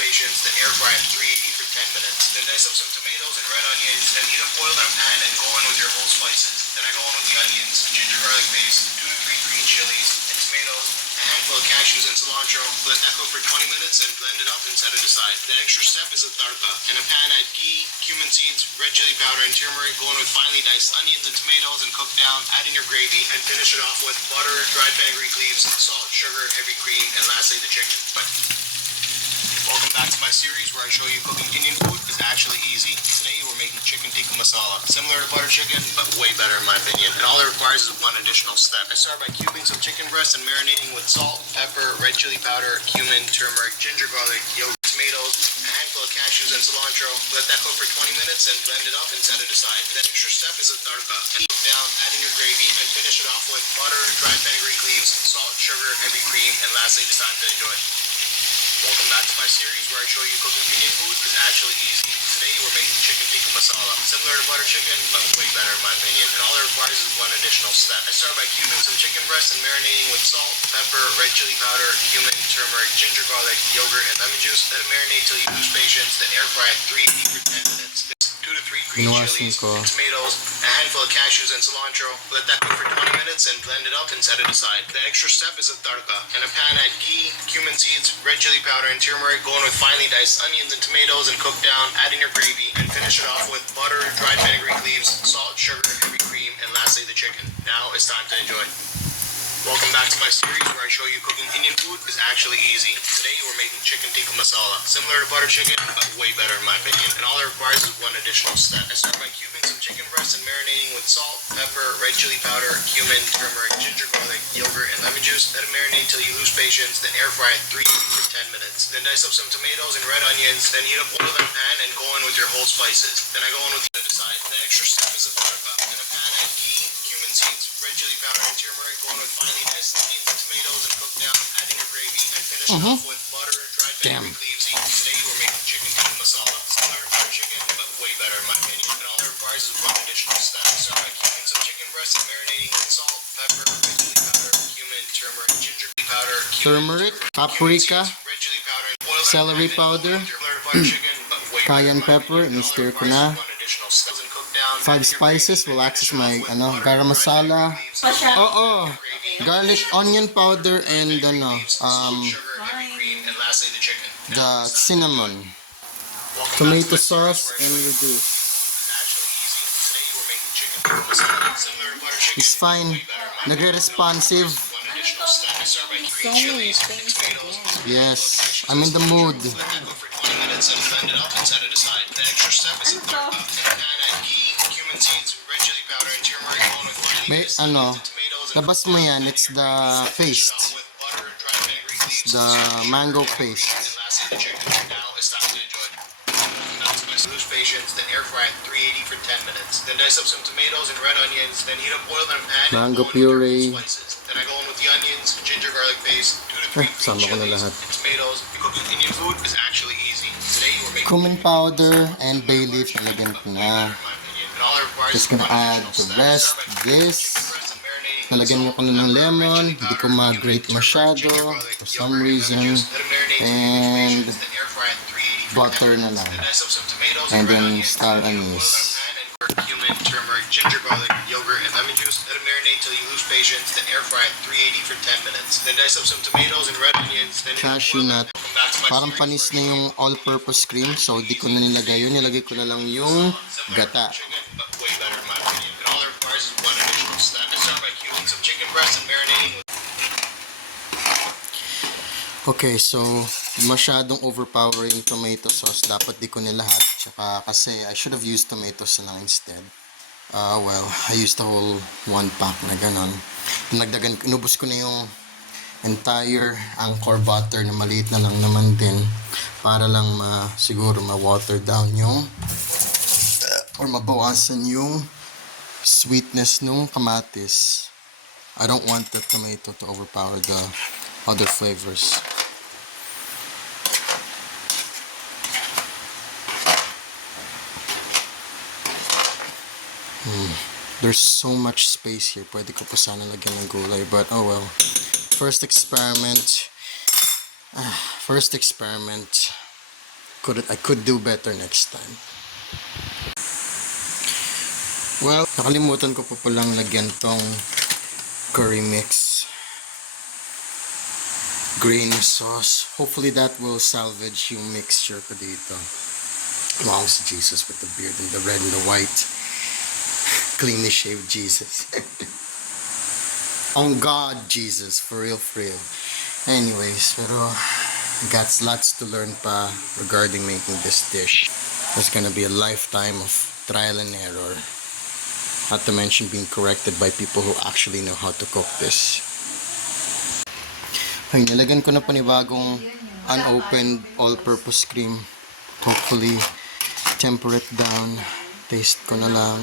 patience, then air fry at 380 for 10 minutes. Then dice up some tomatoes and red onions, then heat up oil in a pan and go in with your whole spices. Then I go in with the onions, ginger garlic paste, 2 to 3 green chilies, and tomatoes, a handful of cashews and cilantro. Let that cook for 20 minutes and blend it up and set it aside. The extra step is the tarka. In a pan, add ghee, cumin seeds, red chili powder, and turmeric. Go in with finely diced onions and tomatoes and cook down. Add in your gravy and finish it off with butter, dried fenugreek leaves, salt, sugar, heavy cream, and lastly the chicken. Welcome back to my series where I show you cooking Indian food is actually easy. Today we're making chicken tikka masala, similar to butter chicken, but way better in my opinion. And all it requires is one additional step. I start by cubing some chicken breast and marinating with salt, pepper, red chili powder, cumin, turmeric, ginger garlic, yogurt, tomatoes, a handful of cashews and cilantro. Let that cook for 20 minutes and blend it up and set it aside. The extra step is the tarka. Cook down, add in your gravy, and finish it off with butter, dried fenugreek leaves, salt, sugar, heavy cream, and lastly it's time to enjoy. Welcome back to my series where I show you cooking Indian food is actually easy. Today we're making chicken tikka masala, similar to butter chicken, but way better in my opinion. And all it requires is one additional step. I start by cubing some chicken breast and marinating with salt, pepper, red chili powder, cumin, turmeric, ginger garlic, yogurt, and lemon juice. Let it marinate till you lose patience, then air fry at 380 for 10 minutes. 2 to 3 green chilies, and tomatoes, a handful of cashews and cilantro. Let that cook for 20 minutes and blend it up and set it aside. The extra step is the tarka. In a pan, add ghee, cumin seeds, red chili powder, and turmeric. Go in with finely diced onions and tomatoes and cook down. Add in your gravy and finish it off with butter, dried fenugreek leaves, salt, sugar, heavy cream, and lastly the chicken. Now it's time to enjoy. Welcome back to my series where I show you cooking Indian food is actually easy. Today we're making chicken tikka masala, similar to butter chicken, but way better in my opinion. And all it requires is one additional step. I start by cubing some chicken breast and marinating with salt, pepper, red chili powder, cumin, turmeric, ginger garlic, yogurt, and lemon juice. Let it marinate till you lose patience, then air fry at 380 for 10 minutes. Then dice up some tomatoes and red onions, then heat up oil in a pan and go in with your whole spices. Then I go in with the side. The extra step is the tarka. In a pan, add ghee, cumin seeds, red chili powder, and turmeric. Go in with finely diced onions and tomatoes and cook down. Add in your gravy and finish it off with butter, dried fenugreek leaves. Today we're making chicken tikka masala, similar to butter chicken, but way better in my opinion. And all it requires is one additional step. Start by cubing some chicken breast and marinating with salt, pepper, red chili powder, cumin, turmeric, ginger powder, turmeric, paprika, red chili powder, oil, celery powder, cayenne pepper, in-stir ko na. 5 spices will access my garam masala. Garlic, onion powder, and the cinnamon, tomato sauce, and reduce. It's fine. Nagre-responsive. Yes, I'm in the mood. May, labas mo yan, it's the paste. It's the mango paste. Lose patience, then air fry at 380 for 10 minutes. Then dice up some tomatoes and red onions, then heat up oil in a pan. Mango puree. Then I go in with the onions, ginger garlic paste, 2 to 3 green chilies, and tomatoes. Cooking Indian food is actually easy. Today we're making cumin powder and bay leaf, nalagyan ko na. Just gonna add the rest. This, nalagyan ko na ng lemon. Hindi ko ma-grate masyado for some reason. And butter na lang. And then star anise. Cumin, turmeric, ginger garlic, yogurt, and lemon juice. Let it marinate till you lose patience. Then air fry at 380 for 10 minutes. Then dice up some tomatoes and red onions. Then cashew nut. Parang panis na yung all-purpose cream. So di ko na nilagay yun. Nilagay ko na lang yung gata. Way better in my opinion. And all it requires is one additional step. I start by cubing some chicken breast and marinating with... Okay, so masyadong overpowering tomato sauce. Dapat di ko nilahat. Tsaka kasi I should have used tomatoes lang instead. Well, I used the whole 1 pack na ganon. Nagdagan, inubos ko na yung entire Angkor butter na maliit na lang naman din. Para lang siguro ma-water down yung or mabawasan yung sweetness nung kamatis. I don't want the tomato to overpower the other flavors. There's so much space here. Pwede ko pa sana lagyan ng gulay, but oh well. First experiment. I could do better next time. Well, nakalimutan ko pa palang lagyan tong curry mix green sauce. Hopefully that will salvage yung mixture ko dito. Wow, si Jesus with the beard and the red and the white. Cleanly shaved Jesus. On God, Jesus. For real, for real. Anyways, pero got lots to learn pa regarding making this dish. There's gonna be a lifetime of trial and error. Not to mention being corrected by people who actually know how to cook this. Ay, nilagyan ko na panibagong unopened all-purpose cream. Hopefully, temper it down. Taste ko na lang.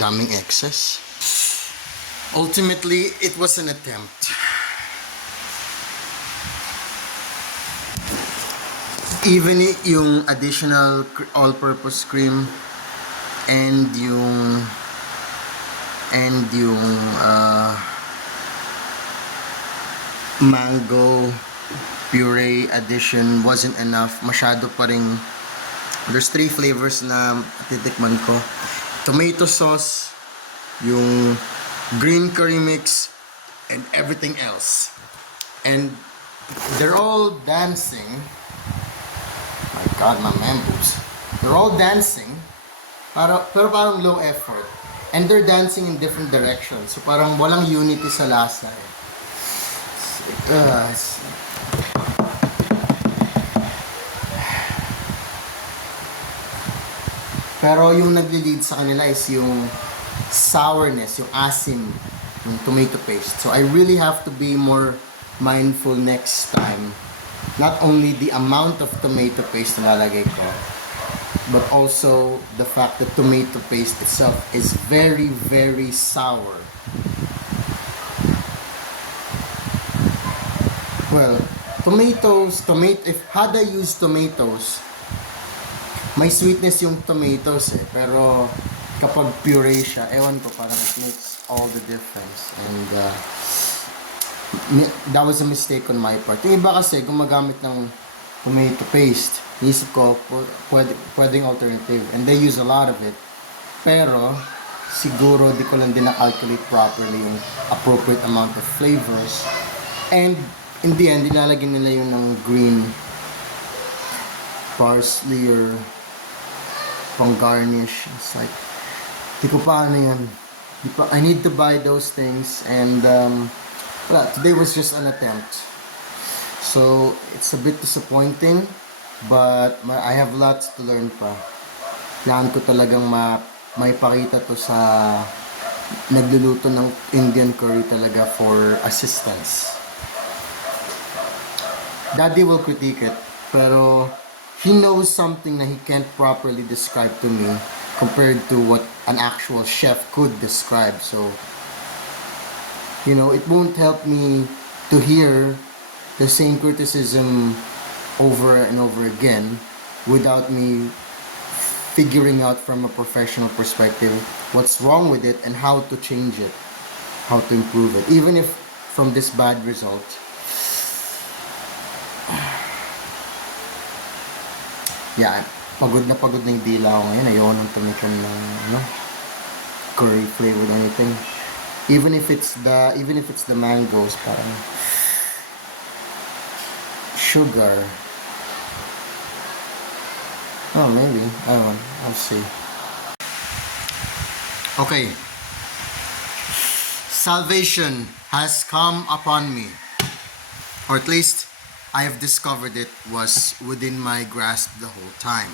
Daming excess. Ultimately, it was an attempt. Even yung additional all-purpose cream and yung mango puree addition wasn't enough. Masyado pa ring, there's 3 flavors na titikman ko. Tomato sauce, yung green curry mix, and everything else. And they're all dancing. My God, my members. They're all dancing, pero parang low effort. And they're dancing in different directions. So parang walang unity sa lasa eh. Pero yung nagli-lead sa kanila is yung sourness, yung asim, yung tomato paste. So I really have to be more mindful next time. Not only the amount of tomato paste na lalagay ko, but also the fact that tomato paste itself is very, very sour. Well, if had I used tomatoes, may sweetness yung tomatoes eh, pero kapag puree siya, ewan ko, parang it makes all the difference. And that was a mistake on my part. Yung iba kasi gumagamit ng tomato paste, isip ko pwedeng alternative, and they use a lot of it, pero siguro di ko lang din na-calculate properly yung appropriate amount of flavors, and in the end ilalagay nila yung ng green parsley or pang garnish. It's like, di ko pa ano yan. I need to buy those things, and today was just an attempt. So it's a bit disappointing, but I have lots to learn pa. Plan ko talagang maipakita to sa nagluluto ng Indian curry talaga for assistance. Daddy will critique it, pero he knows something that he can't properly describe to me compared to what an actual chef could describe. So, you know, it won't help me to hear the same criticism over and over again without me figuring out from a professional perspective what's wrong with it and how to change it, how to improve it, even if from this bad result. Yeah, pagod na yung dila ko ngayon. Ayoko nang tumikim ng curry flavored anything. Even if it's the mangoes, parang sugar. Oh, maybe. I don't know. I'll see. Okay. Salvation has come upon me. Or at least I have discovered it was within my grasp the whole time.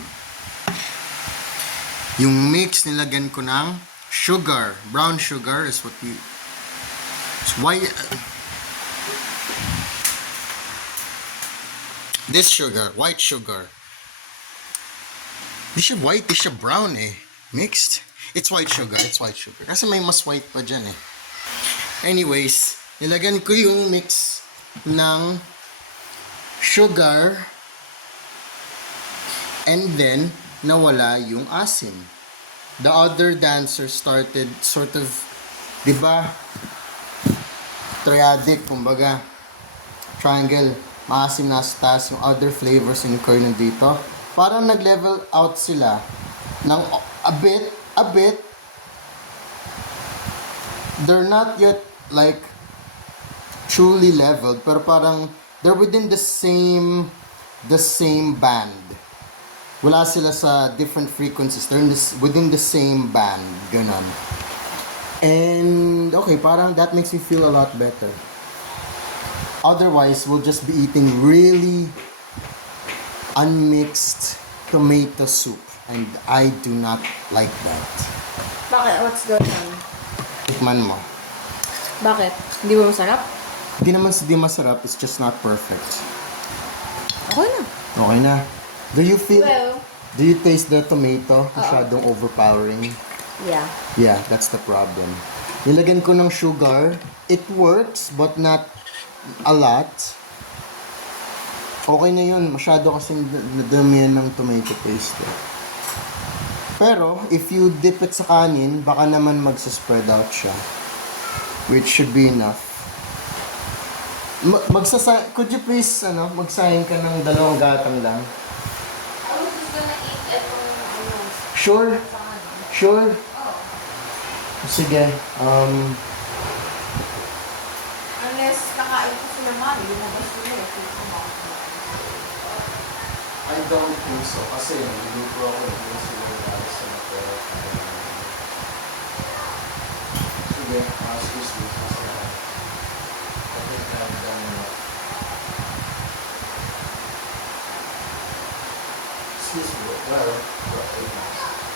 Yung mix nilagyan ko ng sugar, brown sugar is what we... This sugar, white sugar. Di siya white, di siya brown eh. Mixed. It's white sugar. Kasi may mas white pa dyan eh. Anyways, nilagyan ko yung mix ng sugar, and then nawala yung asim. The other dancer started sort of, diba, triadic, kumbaga. Triangle. Maasim na sa taas yung other flavors incur dito. Parang nag-level out sila ng a bit. They're not yet like truly leveled, pero parang they're within the same band. Wala sila sa different frequencies. They're within the same band. Ganon. And, okay, parang that makes me feel a lot better. Otherwise, we'll just be eating really unmixed tomato soup. And I do not like that. Bakit? What's going on? Tikman mo. Bakit? Hindi ba masarap? Di naman di masarap, it's just not perfect. Okay na. Okay na. Do you feel... Well, Do you taste the tomato? Masyadong overpowering. yeah. Yeah, that's the problem. Nilagyan ko ng sugar. It works, but not a lot. Okay na yun. Masyado kasing nadamihan ng tomato paste. Pero, if you dip it sa kanin, baka naman magsaspread out siya. Which should be enough. Could you please, magsayang ka ng 2 gatang lang? I was just gonna eat itong, Sure? Sure? Oh. Sige. Unless nakain ko sila mali, lumabas sila eh. I don't think so. Kasi niluluto ako hindi sila alas sa matera. Sige, excuse me. Kasi I think I've done enough. Excuse me. Well,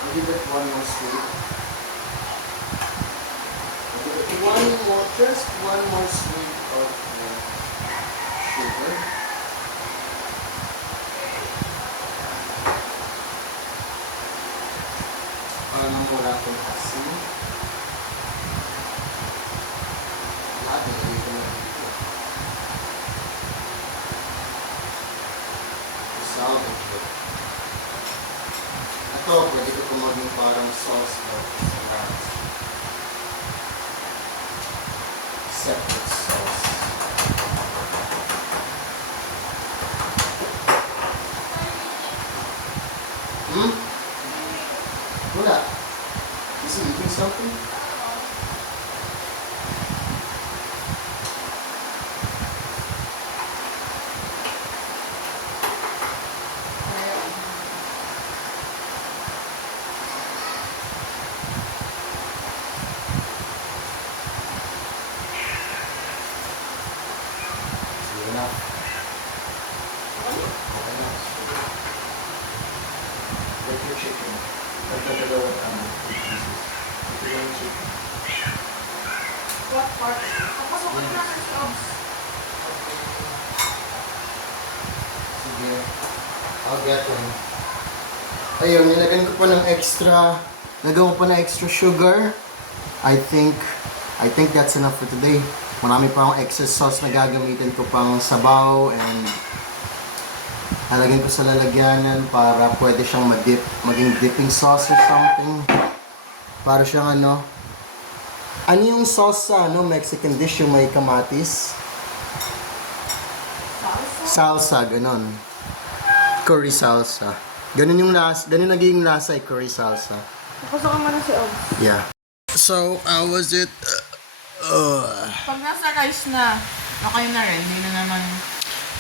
I'll give it one more sweet. I'll give it just one more sweet of sugar. Parang wala akong asin. Lahat nilagay ko na dito. Salad ko. Ito, pwede ko maging parang sauce ba sa lahat. Separate sauce. Wala. Is he eating something? Sige na. Okay na. Get your chicken. Nagdadalawa pieces. Ito yung chicken. What part? Papasok ko na ng sauce. Sige. I'll get one. Ayun, nilagyan ko pa ng extra, nagawa pa ng extra sugar. I think that's enough for today. Marami pa akong excess sauce na gagamitin ko pang sabaw and halagyan ko sa lalagyanan para pwede siyang ma-dip, maging dipping sauce or something. Para siyang ano yung sauce sa Mexican dish yung may kamatis? Salsa, ganon. Curry salsa. Ganun naging lasa ay curry salsa. Papasok mo na si Ogs. Yeah. So, how was it? Pag nasa rice na, okay na rin. Hindi na naman...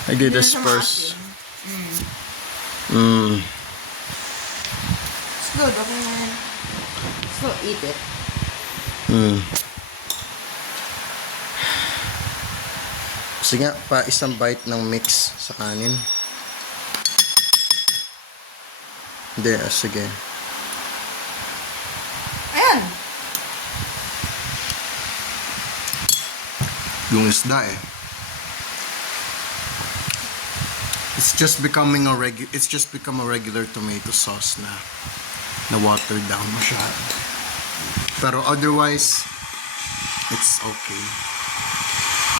I did hindi na this siya first. maasim. It's good. Okay na rin. So, eat it. Sige nga, pa isang bite ng mix sa kanin. Hindi, sige. Ayan! Yung isda eh. It's just become a regular tomato sauce na watered down masyado. Pero otherwise, it's okay.